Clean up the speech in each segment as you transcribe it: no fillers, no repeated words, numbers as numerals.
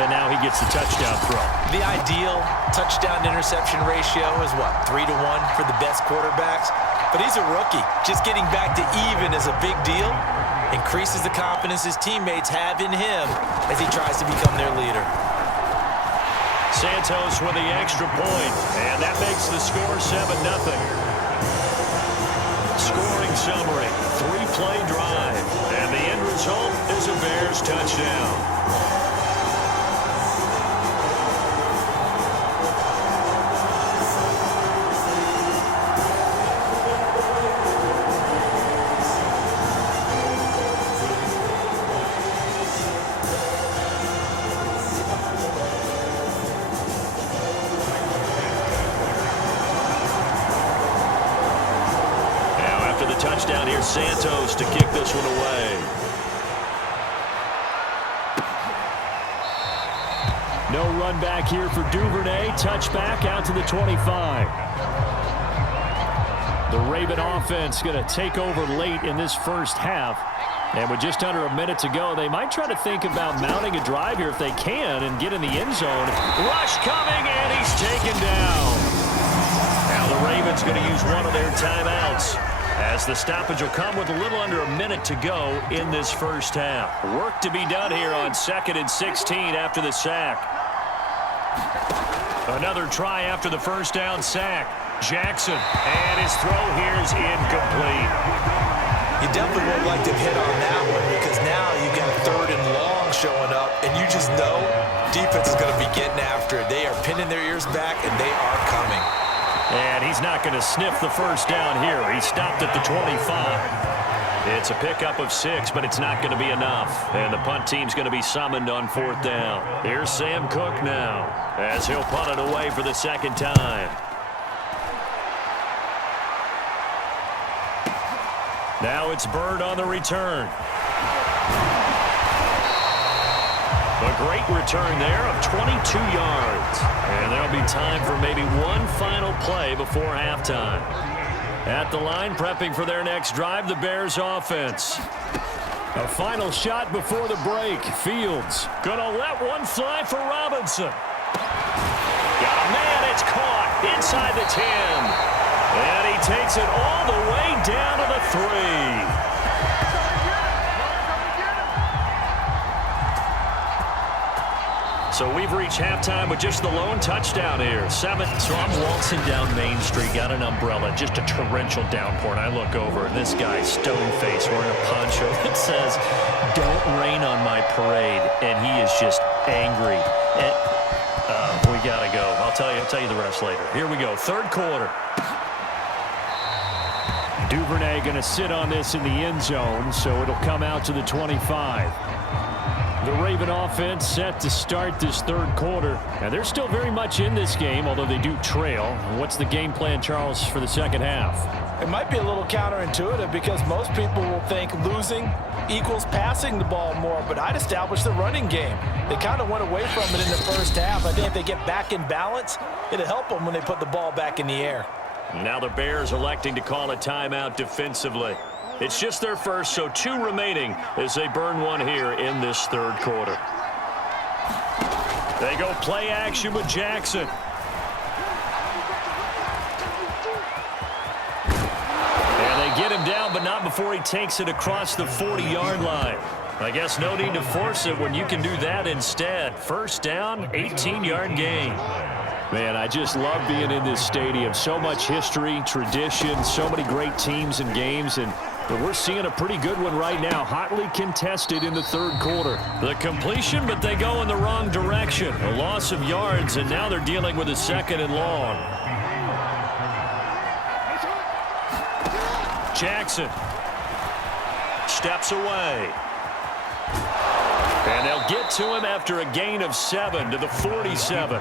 and now he gets the touchdown throw. The ideal touchdown-interception ratio is, what, 3 to 1 for the best quarterbacks? But he's a rookie. Just getting back to even is a big deal. Increases the confidence his teammates have in him as he tries to become their leader. Santos with the extra point, and that makes the score 7-0. Scoring summary, 3-play drive, and the end result is a Bears touchdown. Touchdown here, Santos to kick this one away. No run back here for Duvernay. Touchback out to the 25. The Raven offense going to take over late in this first half. And with just under a minute to go, they might try to think about mounting a drive here if they can and get in the end zone. Rush coming, and he's taken down. Now the Ravens going to use one of their timeouts, as the stoppage will come with a little under a minute to go in this first half. Work to be done here on 2nd and 16 after the sack. Another try after the first down sack. Jackson, and his throw here is incomplete. You definitely won't like to hit on that one, because now you've got 3rd and long showing up, and you just know defense is going to be getting after it. They are pinning their ears back, and they are coming. And he's not going to sniff the first down here. He stopped at the 25. It's a pickup of 6, but it's not going to be enough. And the punt team's going to be summoned on 4th down. Here's Sam Cook now, as he'll punt it away for the second time. Now it's Bird on the return. A great return there of 22 yards. And there'll be time for maybe one final play before halftime. At the line, prepping for their next drive, the Bears offense. A final shot before the break. Fields gonna let one fly for Robinson. Got a man, it's caught inside the 10. And he takes it all the way down to the 3. So we've reached halftime with just the lone touchdown here. 7. So I'm waltzing down Main Street, got an umbrella, just a torrential downpour, and I look over, and this guy's stone-faced wearing a poncho that says, "Don't rain on my parade," and he is just angry. And, we gotta go. I'll tell you the rest later. Here we go, 3rd quarter. Duvernay going to sit on this in the end zone, so it'll come out to the 25. The Raven offense set to start this 3rd quarter. And they're still very much in this game, although they do trail. What's the game plan, Charles, for the second half? It might be a little counterintuitive, because most people will think losing equals passing the ball more, but I'd establish the running game. They kind of went away from it in the first half. I think if they get back in balance, it'll help them when they put the ball back in the air. Now the Bears electing to call a timeout defensively. It's just their first, so 2 remaining as they burn one here in this 3rd quarter. They go play action with Jackson. And they get him down, but not before he takes it across the 40-yard line. I guess no need to force it when you can do that instead. First down, 18-yard gain. Man, I just love being in this stadium. So much history, tradition, so many great teams and games, and we're seeing a pretty good one right now, hotly contested in the 3rd quarter. The completion, but they go in the wrong direction. A loss of yards, and now they're dealing with a 2nd and long. Jackson steps away. And they'll get to him after a gain of 7 to the 47.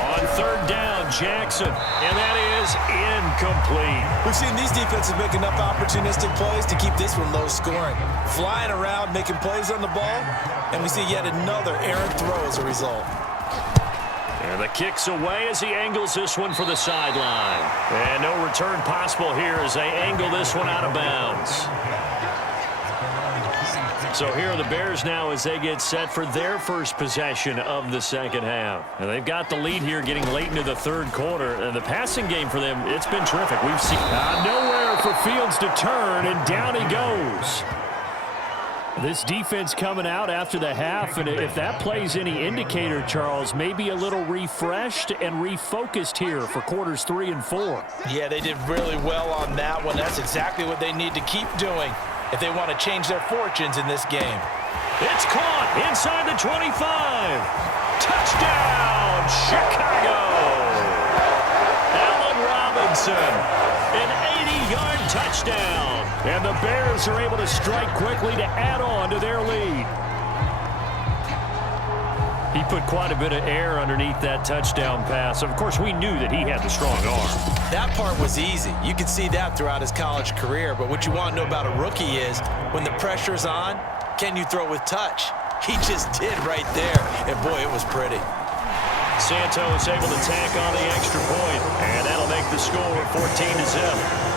On 3rd down, Jackson, and that is incomplete. We've seen these defenses make enough opportunistic plays to keep this one low scoring. Flying around, making plays on the ball, and we see yet another errant throw as a result. And the kick's away as he angles this one for the sideline. And no return possible here as they angle this one out of bounds. So here are the Bears now as they get set for their first possession of the second half. And they've got the lead here getting late into the third quarter. And the passing game for them, it's been terrific. We've seen nowhere for Fields to turn, and down he goes. This defense coming out after the half, and if that plays any indicator, Charles, maybe a little refreshed and refocused here for quarters 3 and 4. Yeah, they did really well on that one. That's exactly what they need to keep doing if they want to change their fortunes in this game. It's caught inside the 25. Touchdown, Chicago. Allen Robinson, an 80-yard touchdown. And the Bears are able to strike quickly to add on to their lead. He put quite a bit of air underneath that touchdown pass. Of course, we knew that he had the strong arm. That part was easy. You can see that throughout his college career. But what you want to know about a rookie is when the pressure's on, can you throw with touch? He just did right there. And, boy, it was pretty. Santos able to tack on the extra point, and that'll make the score 14-0.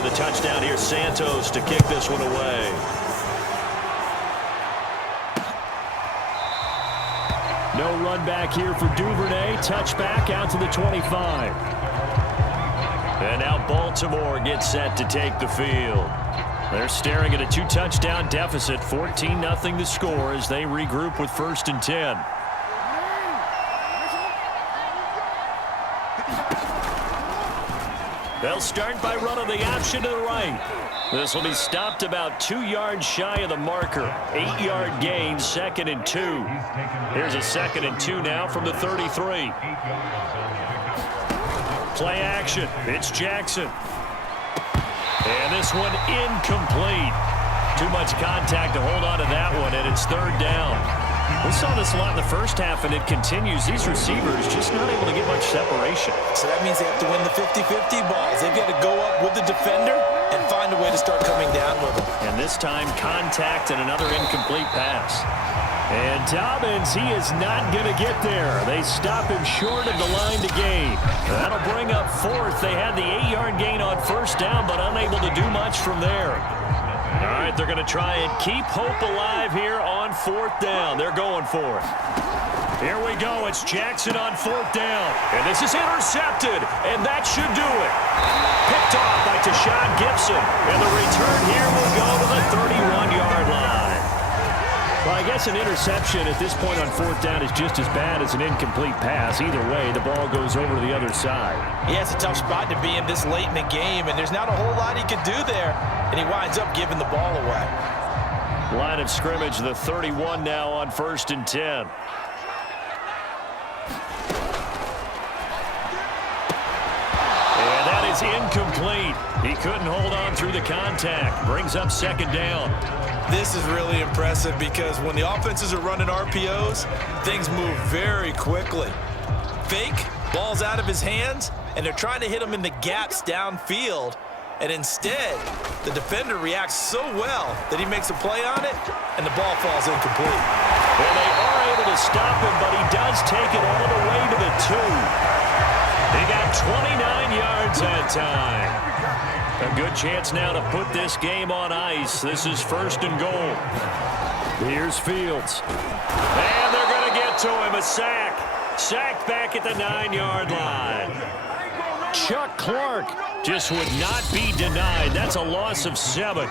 The touchdown here, Santos to kick this one away. No run back here for Duvernay. Touchback out to the 25. And now Baltimore gets set to take the field. They're staring at a 2-touchdown deficit, 14-0 the score as they regroup with 1st and 10. They'll start by running the option to the right. This will be stopped about 2 yards shy of the marker. 8-yard gain, 2nd and 2. Here's a 2nd and 2 now from the 33. Play action. It's Jackson. And this one incomplete. Too much contact to hold on to that one, and it's 3rd down. We saw this a lot in the first half, and it continues. These receivers just not able to get much separation. So that means they have to win the 50-50 balls. They've got to go up with the defender and find a way to start coming down with them. And this time, contact and another incomplete pass. And Dobbins, he is not going to get there. They stop him short of the line to gain. That'll bring up 4th. They had the 8-yard gain on 1st down, but unable to do much from there. All right, they're going to try and keep hope alive here on 4th down. They're going for it. Here we go. It's Jackson on 4th down. And this is intercepted, and that should do it. Picked off by Tashawn Gibson. And the return here will go to the 31-yard line. Well, I guess an interception at this point on 4th down is just as bad as an incomplete pass. Either way, the ball goes over to the other side. Yeah, it's a tough spot to be in this late in the game, and there's not a whole lot he can do there, and he winds up giving the ball away. Line of scrimmage, the 31 now on 1st and 10. And that is incomplete. He couldn't hold on through the contact. Brings up 2nd down. This is really impressive because when the offenses are running RPOs, things move very quickly. Fake, ball's out of his hands, and they're trying to hit him in the gaps downfield. And instead, the defender reacts so well that he makes a play on it, and the ball falls incomplete. Well, they are able to stop him, but he does take it all the way to the 2. He got 29 yards that time. A good chance now to put this game on ice. This is 1st and goal. Here's Fields. And they're going to get to him. A sack. Sacked back at the 9-yard line. Chuck Clark just would not be denied. That's a loss of 7.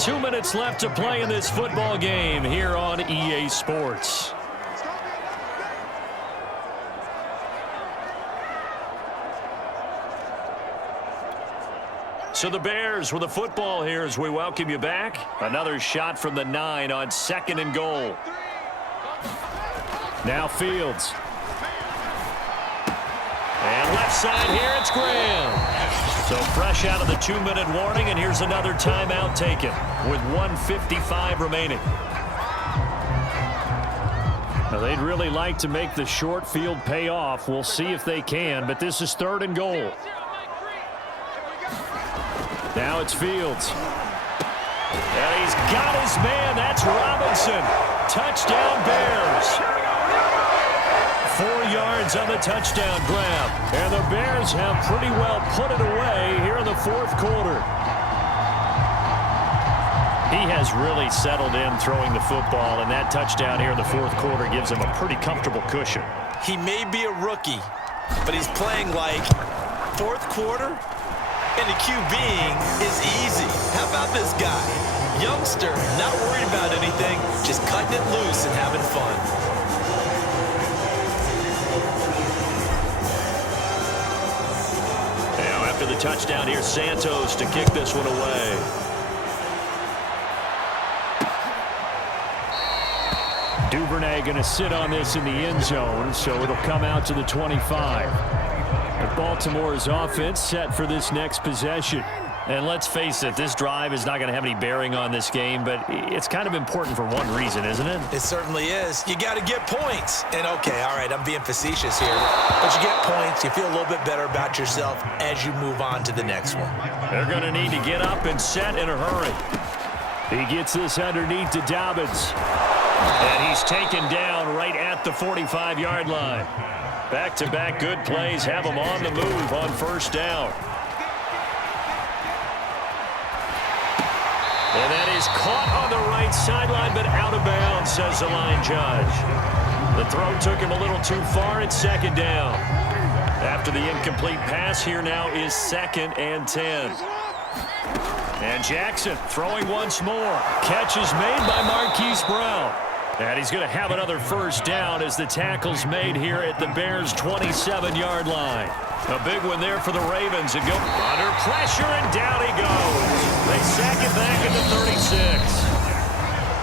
2 minutes left to play in this football game here on EA Sports. So the Bears with the football here as we welcome you back. Another shot from the 9 on 2nd and goal. Now Fields. And left side here, it's Graham. So fresh out of the 2-minute warning, and here's another timeout taken with 1:55 remaining. Now they'd really like to make the short field pay off. We'll see if they can, but this is 3rd and goal. Now it's Fields. And he's got his man. That's Robinson. Touchdown, Bears. 4 yards on the touchdown grab. And the Bears have pretty well put it away here in the fourth quarter. He has really settled in throwing the football, and that touchdown here in the fourth quarter gives him a pretty comfortable cushion. He may be a rookie, but he's playing like fourth quarter, and the QBing is easy. How about this guy? Youngster, not worried about anything, just cutting it loose and having fun. Now after the touchdown, here's Santos to kick this one away. Duvernay going to sit on this in the end zone, so it'll come out to the 25. But Baltimore's offense set for this next possession. And let's face it, this drive is not going to have any bearing on this game, but it's kind of important for one reason, isn't it? It certainly is. You got to get points. And okay, all right, I'm being facetious here, but you get points, you feel a little bit better about yourself as you move on to the next one. They're going to need to get up and set in a hurry. He gets this underneath to Dobbins. And he's taken down right at the 45-yard line. Back-to-back good plays have him on the move on first down. And that is caught on the right sideline, but out of bounds, says the line judge. The throw took him a little too far. It's second down. After the incomplete pass, here now is 2nd and 10. And Jackson throwing once more. Catch is made by Marquise Brown. And he's going to have another first down as the tackle's made here at the Bears' 27-yard line. A big one there for the Ravens. And go under pressure, and down he goes. They sack it back at the 36.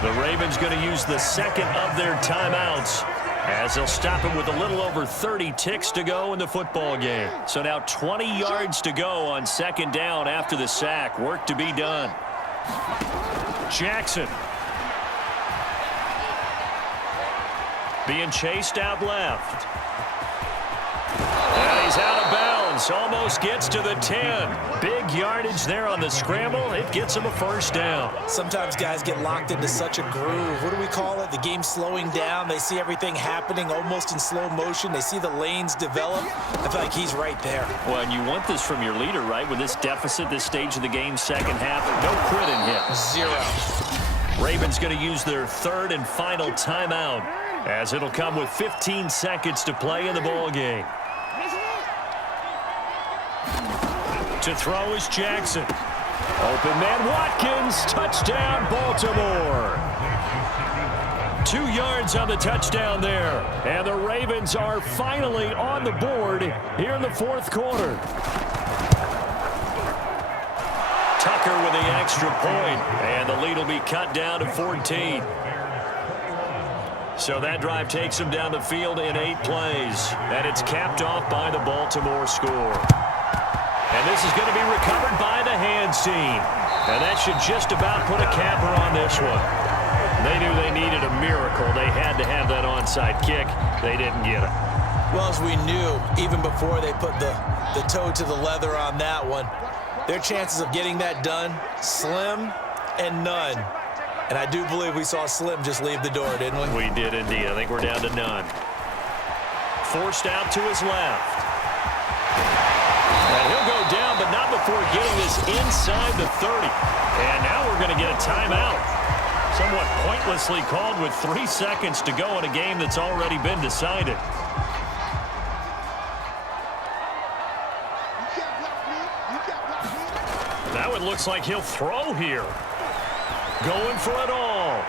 The Ravens going to use the second of their timeouts as they'll stop him with a little over 30 ticks to go in the football game. So now 20 yards to go on second down after the sack. Work to be done. Jackson being chased out left. And he's out of bounds. Almost gets to the 10. Big yardage there on the scramble. It gets him a first down. Sometimes guys get locked into such a groove. What do we call it? The game's slowing down. They see everything happening almost in slow motion. They see the lanes develop. I feel like he's right there. Well, and you want this from your leader, right? With this deficit, this stage of the game, second half, no quit in him. 0. Ravens going to use their third and final timeout, as it'll come with 15 seconds to play in the ball game. To throw is Jackson. Open man Watkins. Touchdown Baltimore. 2 yards on the touchdown there. And the Ravens are finally on the board here in the fourth quarter. Tucker with the extra point. And the lead will be cut down to 14. So that drive takes him down the field in 8 plays. And it's capped off by the Baltimore score. And this is going to be recovered by the hands team. And that should just about put a capper on this one. They knew they needed a miracle. They had to have that onside kick. They didn't get it. Well, as we knew, even before they put the toe to the leather on that one, their chances of getting that done, slim and none. And I do believe we saw Slim just leave the door, didn't we? We did indeed. I think we're down to none. Forced out to his left. And he'll go down, but not before getting this inside the 30. And now we're going to get a timeout. Somewhat pointlessly called with 3 seconds to go in a game that's already been decided. Now it looks like he'll throw here. Going for it all.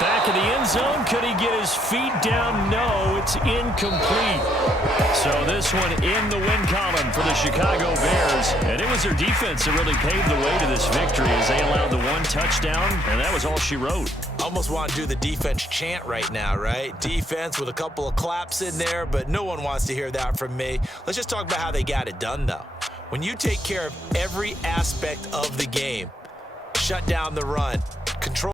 Back in the end zone. Could he get his feet down? No, it's incomplete. So this one in the win column for the Chicago Bears. And it was their defense that really paved the way to this victory as they allowed the 1 touchdown, and that was all she wrote. Almost want to do the defense chant right now, right? Defense with a couple of claps in there, but no one wants to hear that from me. Let's just talk about how they got it done, though. When you take care of every aspect of the game, shut down the run, control